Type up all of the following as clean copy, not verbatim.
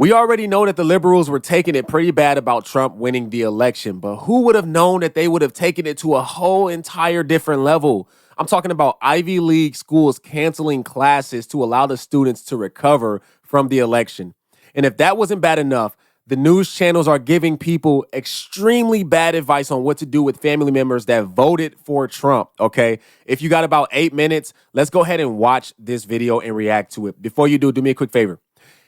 We already know that the liberals were taking it pretty bad about Trump winning the election, but who would have known that they would have taken it to a whole entire different level? I'm talking about Ivy League schools canceling classes to allow the students to recover from the election. And if that wasn't bad enough, the news channels are giving people extremely bad advice on what to do with family members that voted for Trump. Okay. If you got about 8 minutes, let's go ahead and watch this video and react to it. Before you do me a quick favor.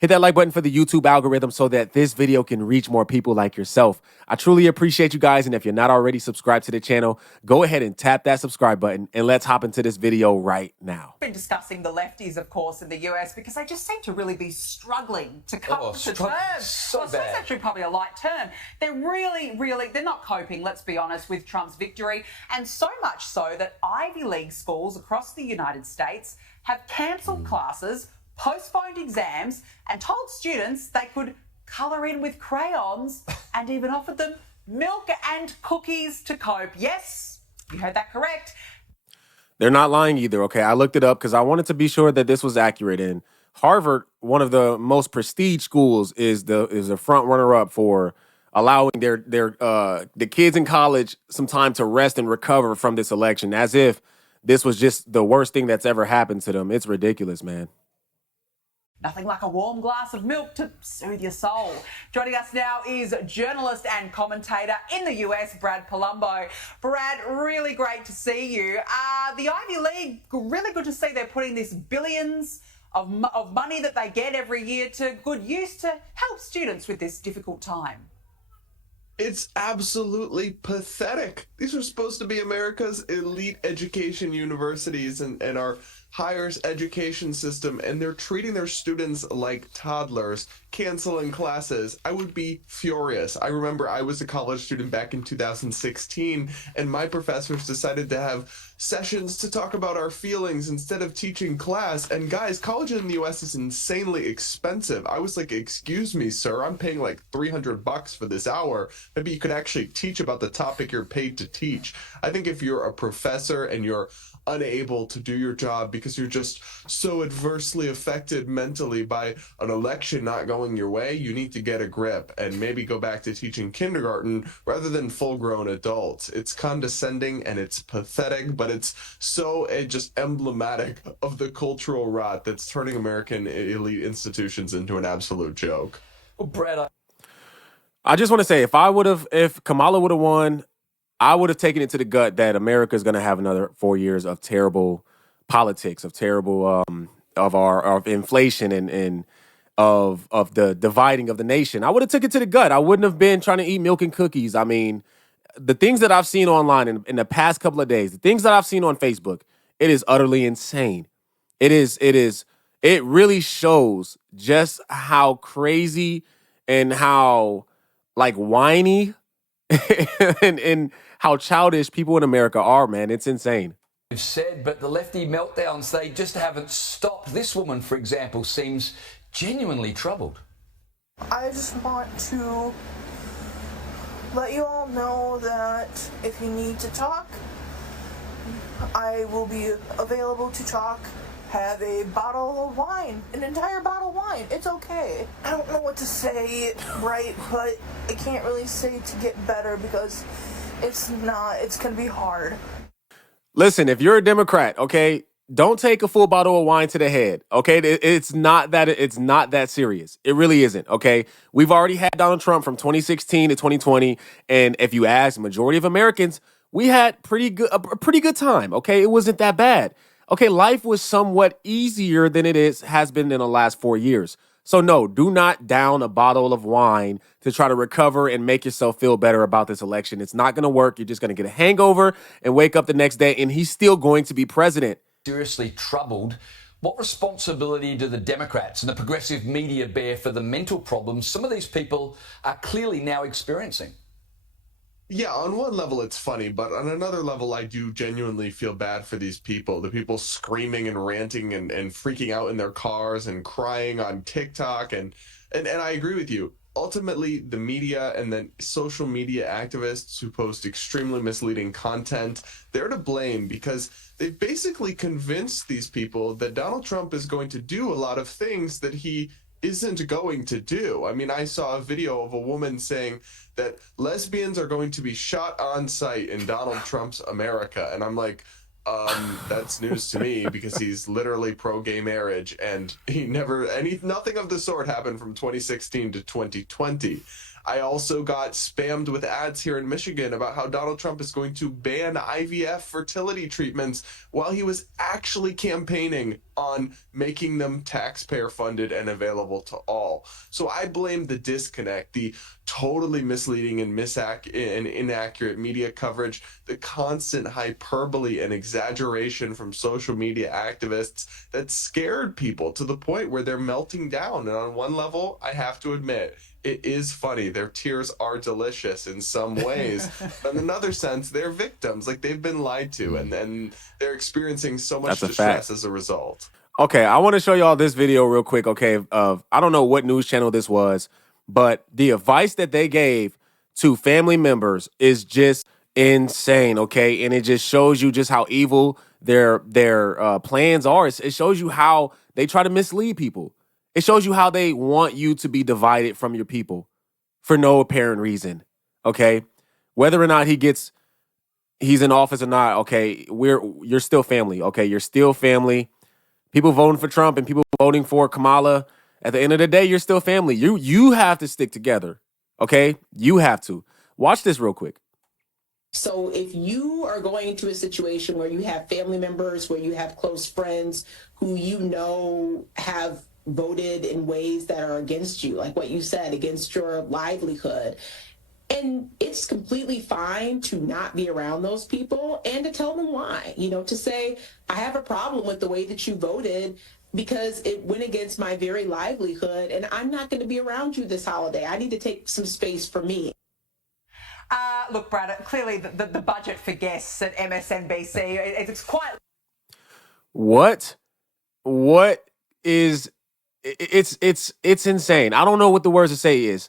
Hit that like button for the YouTube algorithm so that this video can reach more people like yourself. I truly appreciate you guys. And if you're not already subscribed to the channel, go ahead and tap that subscribe button and let's hop into this video right now. Been discussing the lefties, of course, in the US because they just seem to really be struggling to come to terms. So That's actually probably a light term. They're really, they're not coping, let's be honest, with Trump's victory. And so much so that Ivy League schools across the United States have cancelled classes, postponed exams, and told students they could colour in with crayons and even offered them milk and cookies to cope. Yes, you heard that correct. They're not lying either, okay? I looked it up because I wanted to be sure that this was accurate. And Harvard, one of the most prestige schools, is the front runner-up for allowing the kids in college some time to rest and recover from this election, as if this was just the worst thing that's ever happened to them. It's ridiculous, man. Nothing like a warm glass of milk to soothe your soul. Joining us now is journalist and commentator in the US, Brad Palumbo. Brad, really great to see you. The Ivy League, really good to see they're putting this billions of money that they get every year to good use to help students with this difficult time. It's absolutely pathetic. These are supposed to be America's elite education universities and our higher education system, and they're treating their students like toddlers, canceling classes. I would be furious. I remember I was a college student back in 2016, and my professors decided to have sessions to talk about our feelings instead of teaching class. And guys, college in the US is insanely expensive. I was like, excuse me, sir, I'm paying like $300 for this hour. Maybe you could actually teach about the topic you're paid to teach. I think if you're a professor and you're unable to do your job because you're just so adversely affected mentally by an election not going your way, you need to get a grip and maybe go back to teaching kindergarten rather than full-grown adults. It's condescending and it's pathetic, but it's so just emblematic of the cultural rot that's turning American elite institutions into an absolute joke. Well, Brad, I just want to say, if Kamala would have won, I would have taken it to the gut that America is going to have another 4 years of terrible politics, of terrible of inflation and of the dividing of the nation. I would have took it to the gut. I wouldn't have been trying to eat milk and cookies. I mean, the things that I've seen online in the past couple of days, the things that I've seen on Facebook, it is utterly insane. It really shows just how crazy and how like whiny and how childish people in America are, man. It's insane. you've said, but the lefty meltdowns, they just haven't stopped. This woman, for example, seems genuinely troubled. I just want to let you all know that if you need to talk, I will be available to talk. Have a bottle of wine, an entire bottle of wine. It's okay. I don't know what to say, right? But I can't really say to get better because it's gonna be hard. Listen, if you're a Democrat, okay, don't take a full bottle of wine to the head, okay? It's not that serious. It really isn't, okay? We've already had Donald Trump from 2016 to 2020, and if you ask the majority of Americans, we had a pretty good time, okay? It wasn't that bad. Okay, life was somewhat easier than it has been in the last 4 years. So no, do not down a bottle of wine to try to recover and make yourself feel better about this election. It's not going to work. You're just going to get a hangover and wake up the next day, and he's still going to be president. Seriously troubled. What responsibility do the Democrats and the progressive media bear for the mental problems some of these people are clearly now experiencing? Yeah, on one level it's funny, but on another level I do genuinely feel bad for these people. The people screaming and ranting and freaking out in their cars and crying on TikTok and I agree with you. Ultimately, the media and then social media activists who post extremely misleading content, they're to blame because they've basically convinced these people that Donald Trump is going to do a lot of things that he isn't going to do. I mean, I saw a video of a woman saying that lesbians are going to be shot on sight in Donald Trump's America. And I'm like, that's news to me because he's literally pro-gay marriage, and nothing of the sort happened from 2016 to 2020. I also got spammed with ads here in Michigan about how Donald Trump is going to ban IVF fertility treatments while he was actually campaigning on making them taxpayer funded and available to all. So I blame the disconnect, the totally misleading and inaccurate media coverage, the constant hyperbole and exaggeration from social media activists that scared people to the point where they're melting down. And on one level, I have to admit, it is funny. Their tears are delicious in some ways. But in another sense, they're victims. Like, they've been lied to, and then they're experiencing so much distress as a result. Okay, I want to show y'all this video real quick, okay, of, I don't know what news channel this was, but the advice that they gave to family members is just insane, okay? And it just shows you just how evil their plans are. It shows you how they try to mislead people. It shows you how they want you to be divided from your people for no apparent reason, okay? Whether or not he's in office or not, okay, you're still family, okay? You're still family. People voting for Trump and people voting for Kamala, at the end of the day, you're still family. You have to stick together, okay? You have to. Watch this real quick. So if you are going into a situation where you have family members, where you have close friends who you know have voted in ways that are against you, like what you said, against your livelihood, and it's completely fine to not be around those people and to tell them why, to say, I have a problem with the way that you voted because it went against my very livelihood, and I'm not going to be around you this holiday. I need to take some space for me. Look, Brad, clearly the budget for guests at MSNBC, it's quite... What is... It's insane. I don't know what the words to say is.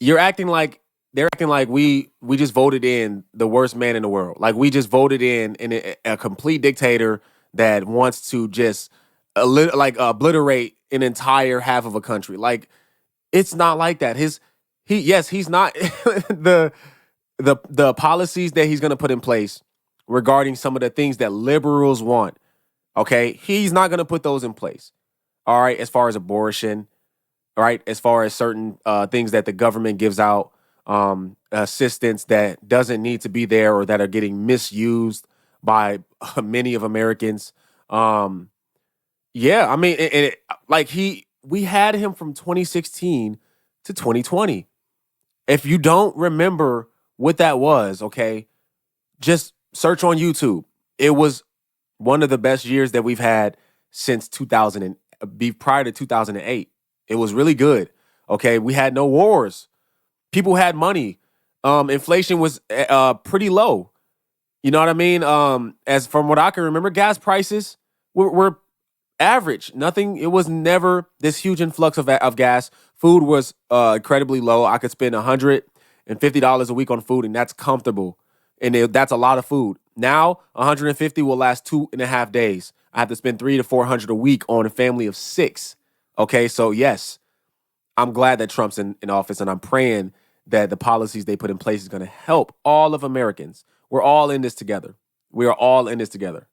They're acting like we just voted in the worst man in the world. Like we just voted in a complete dictator that wants to just obliterate an entire half of a country. Like, it's not like that. He's not the policies that he's going to put in place regarding some of the things that liberals want. Okay, he's not going to put those in place. All right, as far as abortion, all right, as far as certain things that the government gives out, assistance that doesn't need to be there or that are getting misused by many of Americans. Yeah, I mean, we had him from 2016 to 2020. If you don't remember what that was, okay, just search on YouTube. It was one of the best years that we've had since prior to 2008. It was really good. Okay, we had no wars. People had money. Inflation was pretty low. You know what I mean? As from what I can remember, gas prices were average. Nothing. It was never this huge influx of gas. Food was incredibly low. I could spend $150 a week on food, and that's comfortable. And that's a lot of food. Now, $150 will last 2.5 days. I have to spend $300 to $400 a week on a family of 6. Okay, so yes, I'm glad that Trump's in office, and I'm praying that the policies they put in place is going to help all of Americans. We're all in this together. We are all in this together.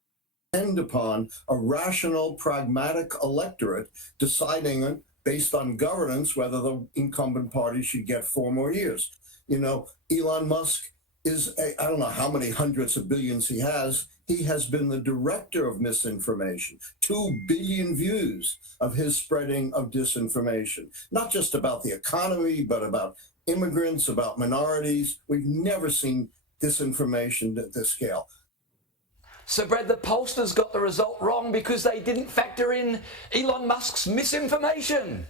Depend upon a rational, pragmatic electorate deciding based on governance whether the incumbent party should get 4 more years. Elon Musk is, I don't know how many hundreds of billions he has. He has been the director of misinformation. 2 billion views of his spreading of disinformation, not just about the economy, but about immigrants, about minorities. We've never seen disinformation at this scale. So, Brad, the pollsters got the result wrong because they didn't factor in Elon Musk's misinformation.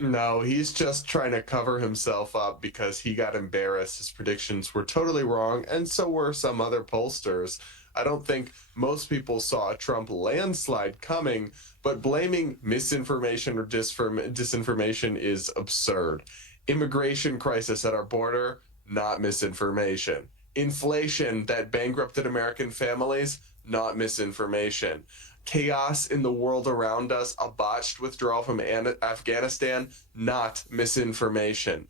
No, he's just trying to cover himself up because he got embarrassed. His predictions were totally wrong, and so were some other pollsters. I don't think most people saw a Trump landslide coming, but blaming misinformation or disinformation is absurd. Immigration crisis at our border, not misinformation. Inflation that bankrupted American families, not misinformation. chaos in the world around us, a botched withdrawal from Afghanistan, not misinformation.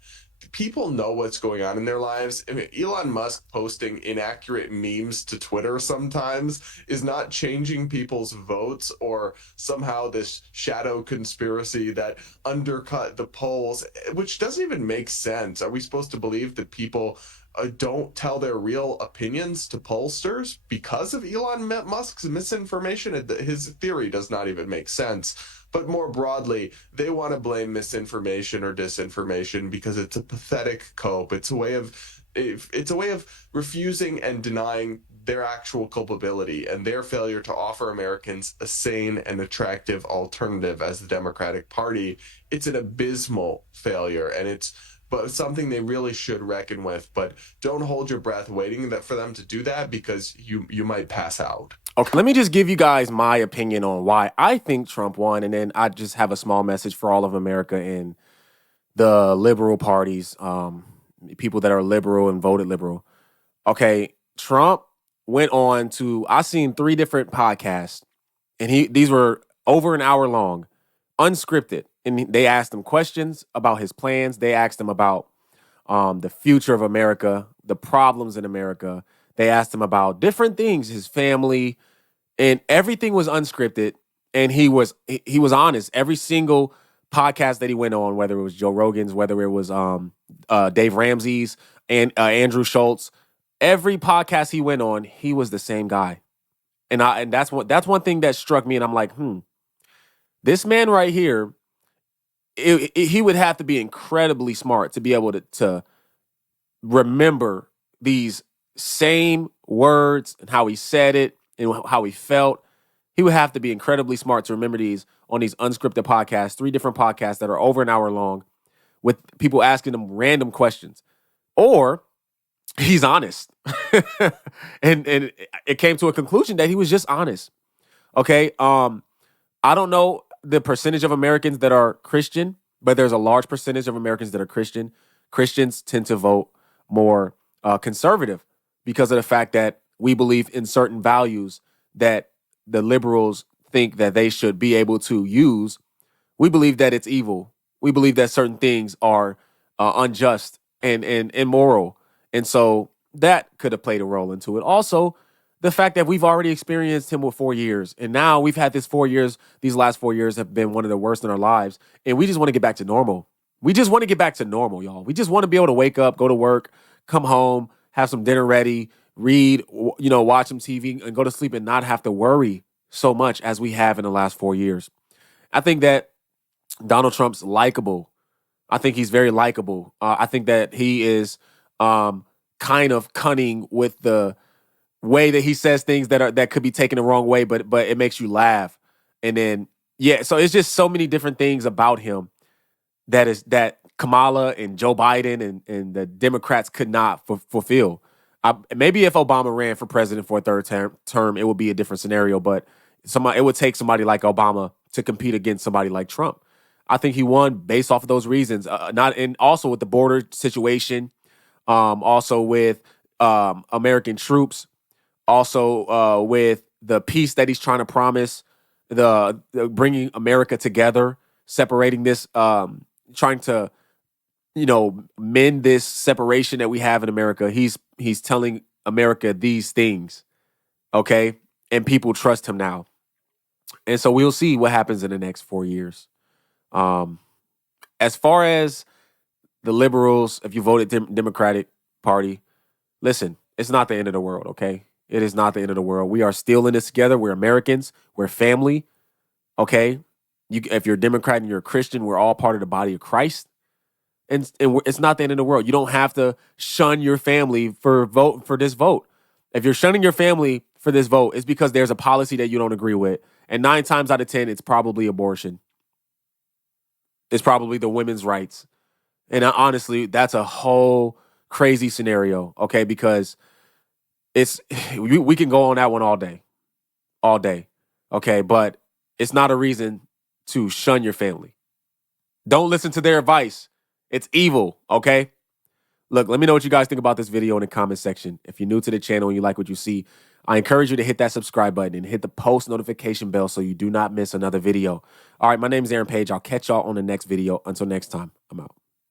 People know what's going on in their lives. I mean, Elon Musk posting inaccurate memes to Twitter sometimes is not changing people's votes or somehow this shadow conspiracy that undercut the polls, which doesn't even make sense. Are we supposed to believe that people don't tell their real opinions to pollsters because of Elon Musk's misinformation? His theory does not even make sense. But more broadly, they want to blame misinformation or disinformation because it's a pathetic cope. It's a way of refusing and denying their actual culpability and their failure to offer Americans a sane and attractive alternative as the Democratic Party. It's an abysmal failure, and it's something they really should reckon with. But don't hold your breath waiting for them to do that, because you might pass out. Okay, let me just give you guys my opinion on why I think Trump won, and then I just have a small message for all of America and the liberal parties, people that are liberal and voted liberal. Okay, Trump went on to, I seen 3 different podcasts, and these were over an hour long, unscripted, and they asked him questions about his plans. They asked him about the future of America, the problems in America. They asked him about different things, his family, and everything was unscripted. And he was honest. Every single podcast that he went on, whether it was Joe Rogan's, whether it was Dave Ramsey's and Andrew Schultz, every podcast he went on, he was the same guy. And that's one thing that struck me. And I'm like, this man right here, he would have to be incredibly smart to be able to remember these same words and how he said it and how he felt. He would have to be incredibly smart to remember these on these unscripted podcasts, 3 different podcasts that are over an hour long with people asking him random questions. Or he's honest. and it came to a conclusion that he was just honest. Okay. I don't know the percentage of Americans that are Christian, but there's a large percentage of Americans that are Christian. Christians tend to vote more conservative because of the fact that we believe in certain values that the liberals think that they should be able to use. We believe that it's evil. We believe that certain things are unjust and immoral. And so that could have played a role into it. Also, the fact that we've already experienced him with 4 years, and now we've had this 4 years. These last 4 years have been one of the worst in our lives, and we just want to get back to normal. We just want to get back to normal, y'all. We just want to be able to wake up, go to work, come home, have some dinner ready, read, watch some TV, and go to sleep and not have to worry so much as we have in the last 4 years. I think that Donald Trump's likable. I think he's very likable. I think that he is kind of cunning with the way that he says things that could be taken the wrong way, but it makes you laugh. And then, so it's just so many different things about him that Kamala and Joe Biden and the Democrats could not fulfill. Maybe if Obama ran for president for a third term, it would be a different scenario, but it would take somebody like Obama to compete against somebody like Trump. I think he won based off of those reasons, also with the border situation, also with American troops, also with the peace that he's trying to promise, the bringing America together, separating this, trying to, mend this separation that we have in America. He's telling America these things, okay? And people trust him now. And so we'll see what happens in the next 4 years. As far as the liberals, if you voted Democratic Party, listen, it's not the end of the world, okay? It is not the end of the world. We are still in this together. We're Americans. We're family, okay? If you're a Democrat and you're a Christian, we're all part of the body of Christ. And it's not the end of the world. You don't have to shun your family for this vote. If you're shunning your family for this vote, it's because there's a policy that you don't agree with. And 9 times out of 10, it's probably abortion. It's probably the women's rights. And honestly, that's a whole crazy scenario, okay? Because we can go on that one all day, okay? But it's not a reason to shun your family. Don't listen to their advice. It's evil, okay? Look, let me know what you guys think about this video in the comment section. If you're new to the channel and you like what you see, I encourage you to hit that subscribe button and hit the post notification bell so you do not miss another video. All right, my name is Aaron Page. I'll catch y'all on the next video. Until next time, I'm out.